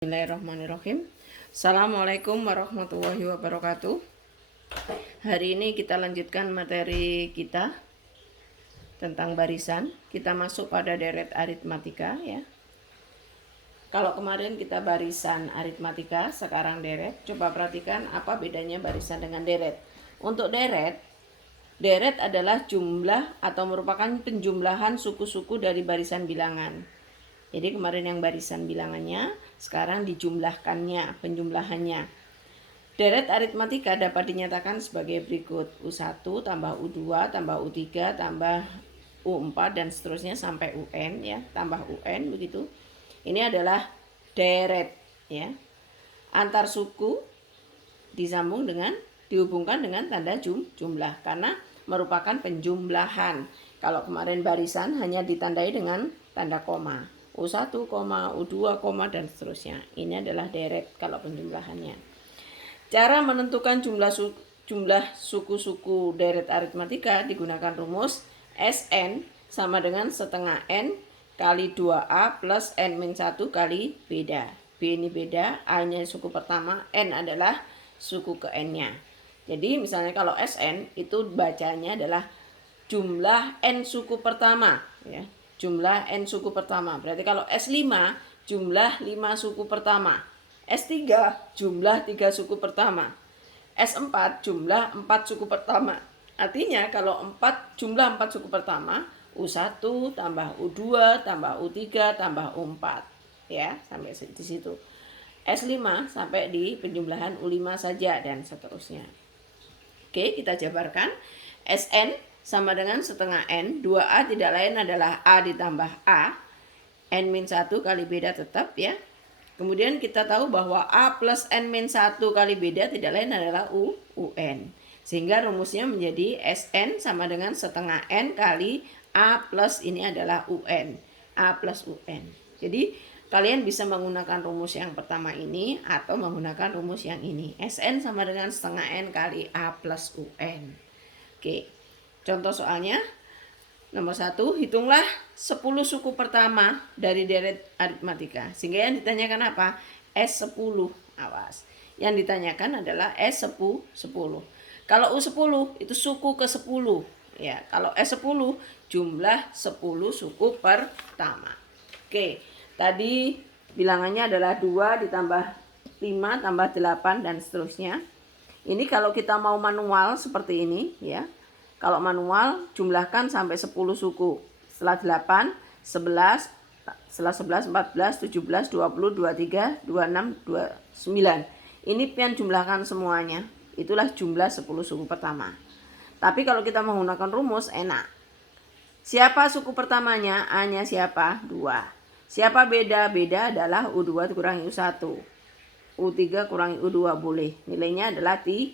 Bismillahirrahmanirrahim. Assalamualaikum warahmatullahi wabarakatuh. Hari ini kita lanjutkan materi kita tentang barisan. Kita masuk pada deret aritmatika ya. Kalau kemarin kita barisan aritmatika, sekarang deret. Coba perhatikan apa bedanya barisan dengan deret. Untuk deret adalah jumlah atau merupakan penjumlahan suku-suku dari barisan bilangan. Jadi kemarin yang barisan bilangannya, sekarang dijumlahkannya, penjumlahannya. Deret aritmatika dapat dinyatakan sebagai berikut. U1 tambah U2 tambah U3 tambah U4 dan seterusnya sampai UN ya, tambah UN begitu. Ini adalah deret ya. Antar suku dihubungkan dengan tanda jumlah karena merupakan penjumlahan. Kalau kemarin barisan hanya ditandai dengan tanda koma. U1, U2, dan seterusnya. Ini adalah deret kalau penjumlahannya. Cara menentukan jumlah suku-suku deret aritmatika digunakan rumus Sn sama dengan setengah N kali 2A plus N-1 kali beda. B ini beda, A-nya suku pertama, N adalah suku ke N-nya. Jadi misalnya kalau Sn itu bacanya adalah jumlah N suku pertama ya. Jumlah N suku pertama. Berarti kalau S5 jumlah 5 suku pertama. S3 jumlah 3 suku pertama. S4 jumlah 4 suku pertama. Artinya kalau jumlah 4 suku pertama, U1 tambah U2 tambah U3 tambah U4. Ya, sampai di situ. S5 sampai di penjumlahan U5 saja dan seterusnya. Oke, kita jabarkan. Sn sama dengan setengah N, 2A tidak lain adalah A ditambah A, N-1 kali beda tetap ya. Kemudian kita tahu bahwa A plus N-1 kali beda tidak lain adalah UN. Sehingga rumusnya menjadi Sn sama dengan setengah N kali A plus ini adalah UN. A plus UN. Jadi kalian bisa menggunakan rumus yang pertama ini atau menggunakan rumus yang ini. Sn sama dengan setengah N kali A plus UN. Oke. Contoh soalnya nomor 1, hitunglah 10 suku pertama dari deret aritmatika. Sehingga yang ditanyakan apa? S10. Awas. Yang ditanyakan adalah S10. Kalau U10 itu suku ke-10 ya. Kalau S10 jumlah 10 suku pertama. Oke. Tadi bilangannya adalah 2 ditambah 5 tambah 8 dan seterusnya. Ini kalau kita mau manual seperti ini ya. Kalau manual jumlahkan sampai 10 suku. Setelah 8, 11, setelah 11, 14, 17, 20, 23, 26, 29. Ini pian jumlahkan semuanya. Itulah jumlah 10 suku pertama. Tapi kalau kita menggunakan rumus enak. Siapa suku pertamanya? A-nya siapa? 2. Siapa beda? Beda adalah U2 dikurangi U1. U3 kurangi U2 boleh. Nilainya adalah 3.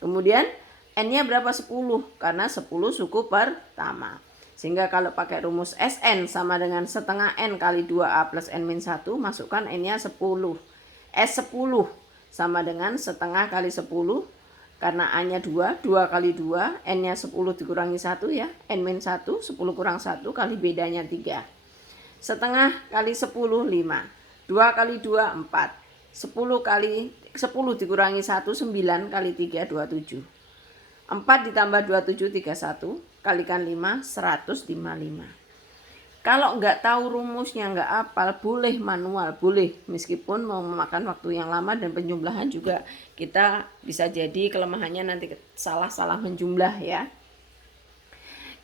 Kemudian N-nya berapa? 10 karena 10 suku pertama. Sehingga kalau pakai rumus Sn sama dengan setengah N kali 2A plus N-1, masukkan N-nya 10. S10 sama dengan setengah kali 10 karena A-nya 2, 2 kali 2, N-nya 10 dikurangi 1 ya. N-1, 10 kurang 1 kali bedanya 3. Setengah kali 10, 5. 2 kali 2, 4. 10 dikurangi 1, 9 kali 3, 27. 4 ditambah 27, 31. Kalikan 5, 155. Kalau nggak tahu rumusnya, nggak hafal, boleh manual, boleh. Meskipun mau memakan waktu yang lama dan penjumlahan juga kita bisa jadi kelemahannya nanti salah-salah menjumlah ya.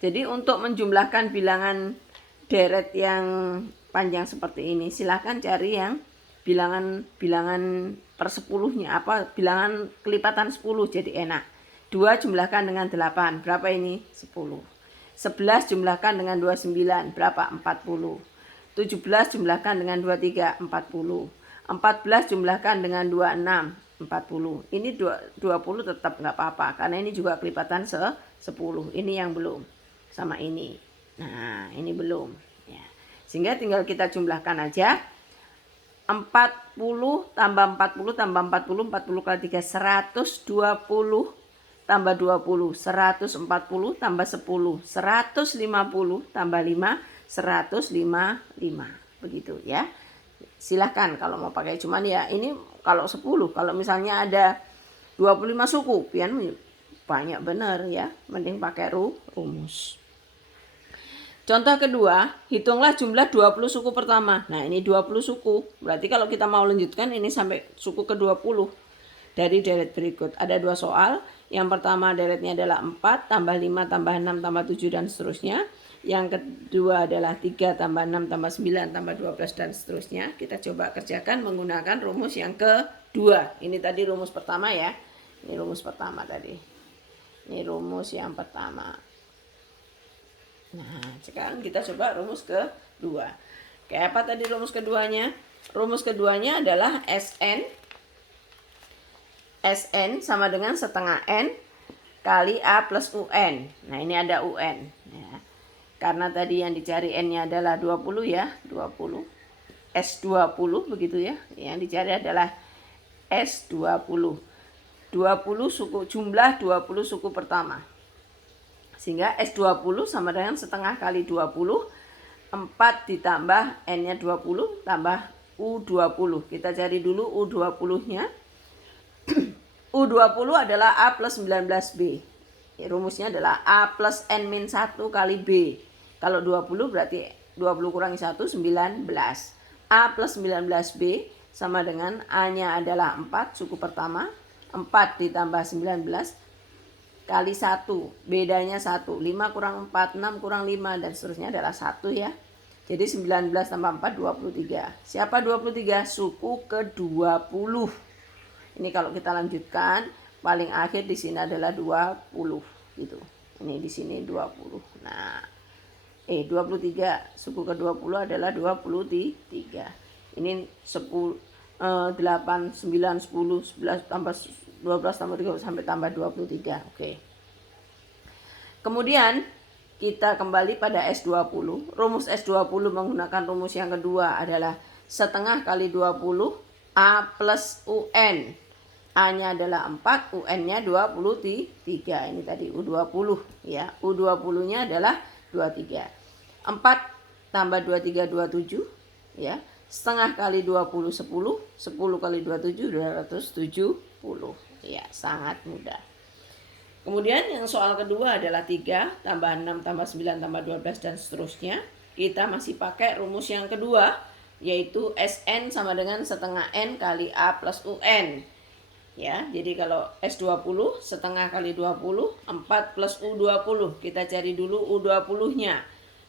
Jadi untuk menjumlahkan bilangan deret yang panjang seperti ini, silahkan cari yang bilangan per 10-nya apa, bilangan kelipatan 10 jadi enak. 2 jumlahkan dengan 8, berapa ini? 10. 11 jumlahkan dengan 29, berapa? 40. 17 jumlahkan dengan 23, 40. 14 jumlahkan dengan 26, 40. Ini 20 tetap nggak apa-apa, karena ini juga kelipatan 10. Ini yang belum, sama ini. Nah, ini belum. Ya. Sehingga tinggal kita jumlahkan aja. 40 tambah 40 tambah 40, 40 kali 3, 120. Tambah 20, 140 tambah 10, 150 tambah 5, 155. Begitu ya. silahkan kalau mau pakai, cuman ya ini kalau 10, kalau misalnya ada 25 suku pian banyak bener ya, mending pakai rumus. Contoh kedua, hitunglah jumlah 20 suku pertama. Nah, ini 20 suku. Berarti kalau kita mau lanjutkan ini sampai suku ke-20 dari deret berikut. Ada 2 soal. Yang pertama deretnya adalah 4 tambah 5 tambah 6 tambah 7 dan seterusnya. Yang kedua adalah 3 tambah 6 tambah 9 tambah 12 dan seterusnya. Kita coba kerjakan menggunakan rumus yang kedua. Ini tadi rumus pertama ya. Ini rumus pertama tadi. Ini rumus yang pertama. Nah, sekarang kita coba rumus kedua. Kayak apa tadi rumus keduanya? Rumus keduanya adalah SN. SN sama dengan setengah N kali A plus UN. Nah, ini ada UN. Ya. Karena tadi yang dicari N-nya adalah 20 ya. 20. S20 begitu ya. Yang dicari adalah S20. 20 suku, jumlah 20 suku pertama. Sehingga S20 sama dengan setengah kali 20, 4 ditambah N-nya 20 tambah U20. Kita cari dulu U20-nya. U20 adalah A plus 19B. Ya, rumusnya adalah A plus N-1 kali B. Kalau 20 berarti 20 kurangi 1, 19. A plus 19B sama dengan A-nya adalah 4, suku pertama. 4 ditambah 19 kali 1, bedanya 1, 5 kurang 4, 6 kurang 5 dan seterusnya adalah 1 ya. Jadi 19 tambah 4, 23. Siapa 23? Suku ke-20. Ini kalau kita lanjutkan, paling akhir di sini adalah 20 gitu. Ini di sini 20. Nah, 23, suku ke-20 adalah 23. Ini 10, 8, 9, 10, 11 tambah 12 tambah 3 sampai tambah 23. Oke. Kemudian kita kembali pada S20. Rumus S20 menggunakan rumus yang kedua adalah setengah kali 20 A plus UN. A-nya adalah 4, UN-nya 23. Ini tadi U20 ya. U20-nya adalah 23. 4 tambah 23 27 ya. Setengah kali 20 10, 10 kali 27 270. Ya, sangat mudah. Kemudian yang soal kedua adalah 3 tambah 6 tambah 9 tambah 12 dan seterusnya. Kita masih pakai rumus yang kedua, yaitu SN sama dengan setengah N kali A plus UN. Ya, jadi kalau S20 setengah kali 20, 4 plus U20. Kita cari dulu U20-nya.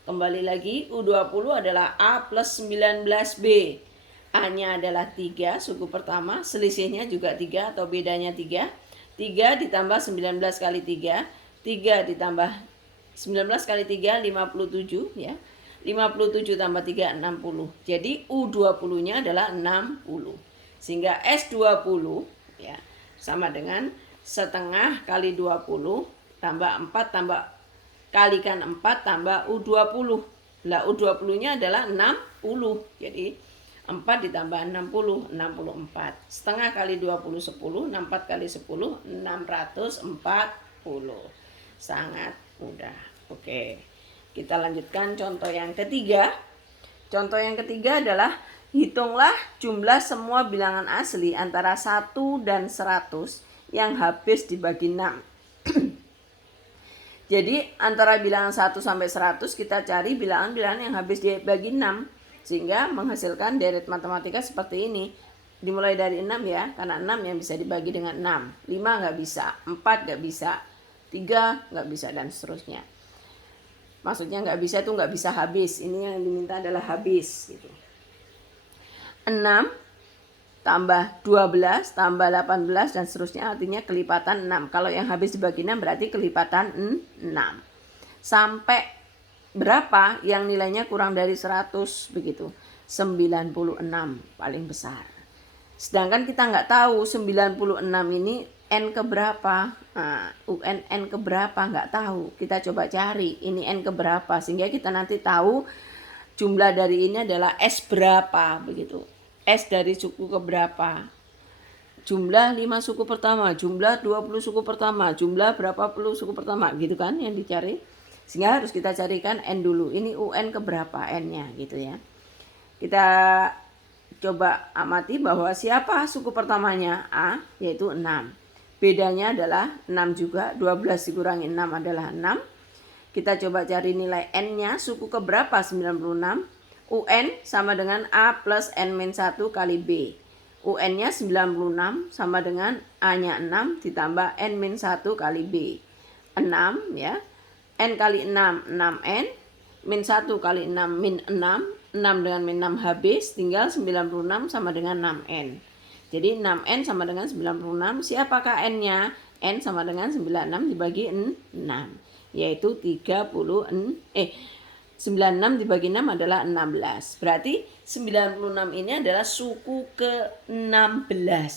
Kembali lagi, U20 adalah A plus 19B. A-nya adalah 3, suku pertama, selisihnya juga 3 atau bedanya 3. 3 ditambah 19 kali 3, 3 ditambah 19 kali 3, 57 ya. 57 tambah 3, 60. Jadi U20-nya adalah 60. Sehingga S20 ya, sama dengan setengah kali 20 tambah 4 tambah kalikan 4 tambah U20. Lah U20-nya adalah 60. Jadi 4 ditambah 60, 64. Setengah kali 20, 10. 64 kali 10, 640. Sangat mudah. Oke. Kita lanjutkan contoh yang ketiga. Contoh yang ketiga adalah hitunglah jumlah semua bilangan asli antara 1 dan 100 yang habis dibagi 6. Jadi antara bilangan 1 sampai 100 kita cari bilangan-bilangan yang habis dibagi 6. Sehingga menghasilkan deret matematika seperti ini. Dimulai dari 6 ya, karena 6 yang bisa dibagi dengan 6. 5 nggak bisa, 4 nggak bisa, 3 nggak bisa, dan seterusnya. Maksudnya nggak bisa itu nggak bisa habis. Ini yang diminta adalah habis. Gitu. 6 tambah 12 tambah 18 dan seterusnya, artinya kelipatan 6. Kalau yang habis dibagi 6 berarti kelipatan 6. Sampai berapa yang nilainya kurang dari 100 begitu? 96 paling besar. Sedangkan kita nggak tahu 96 ini N keberapa. Nah, UN N keberapa nggak tahu. Kita coba cari ini N keberapa sehingga kita nanti tahu jumlah dari ini adalah S berapa begitu. S dari suku keberapa. Jumlah 5 suku pertama, jumlah 20 suku pertama, jumlah berapa puluh suku pertama gitu kan yang dicari. Sehingga harus kita carikan N dulu. Ini UN keberapa N-nya gitu ya. Kita coba amati bahwa siapa suku pertamanya? A, yaitu 6. Bedanya adalah 6 juga, 12 dikurangi 6 adalah 6. Kita coba cari nilai N-nya, suku keberapa 96? UN sama dengan A plus N-1 kali B. UN-nya 96 sama dengan A-nya 6 ditambah N-1 kali B. 6 ya. N kali 6, 6N. Min 1 kali 6, min 6. 6 dengan min 6 habis, tinggal 96 sama dengan 6N. Jadi 6N sama dengan 96. Siapakah N-nya? N sama dengan 96 dibagi 6. Yaitu 96 dibagi 6 adalah 16. Berarti 96 ini adalah suku ke-16.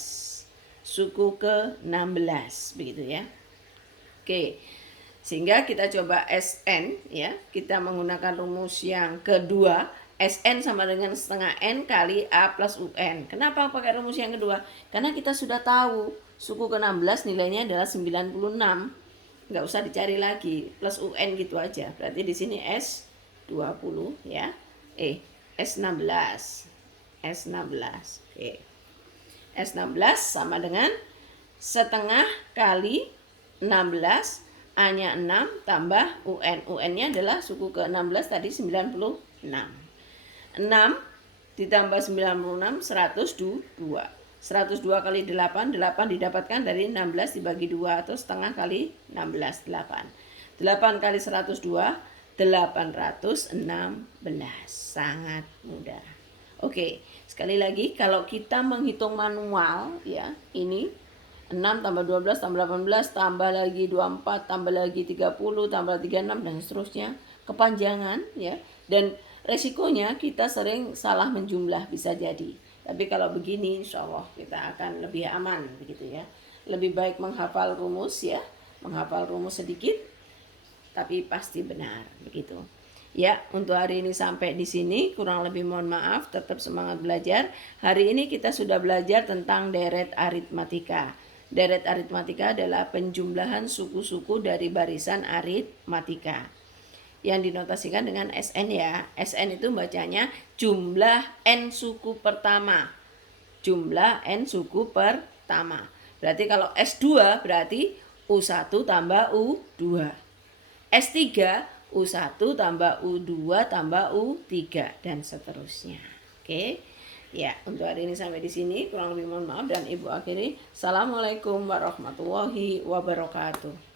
Suku ke-16 begitu ya. Oke. Sehingga kita coba SN ya. Kita menggunakan rumus yang kedua. SN sama dengan setengah N kali A plus UN. Kenapa pakai rumus yang kedua? Karena kita sudah tahu suku ke-16 nilainya adalah 96. Nggak usah dicari lagi, plus UN gitu aja. Berarti di sini S20 ya. S16. S16. Oke. S16 sama dengan setengah kali 16, A-nya 6 tambah UN. UN-nya adalah suku ke-16 tadi 96. 6 ditambah 96, 102. 102 kali 8, 8 didapatkan dari 16 dibagi 2 atau setengah kali 16, 8. 8 kali 102, 816. Sangat mudah. Oke, sekali lagi kalau kita menghitung manual ya, ini 6 tambah 12 tambah 18 tambah lagi 24 tambah lagi 30 tambah 36 dan seterusnya, kepanjangan ya, dan resikonya kita sering salah menjumlah bisa jadi. Tapi kalau begini insya Allah kita akan lebih aman begitu ya. Lebih baik menghafal rumus ya, menghafal rumus sedikit tapi pasti benar begitu. Ya, untuk hari ini sampai di sini, kurang lebih mohon maaf, tetap semangat belajar. Hari ini kita sudah belajar tentang deret aritmatika. Deret aritmatika adalah penjumlahan suku-suku dari barisan aritmatika yang dinotasikan dengan SN ya. SN itu bacanya jumlah N suku pertama. Jumlah N suku pertama. Berarti kalau S2 berarti U1 tambah U2. S3 U1 tambah U2 tambah U3 dan seterusnya. Oke. Ya, untuk hari ini sampai di sini, kurang lebih mohon maaf dan Ibu akhiri. Assalamualaikum warahmatullahi wabarakatuh.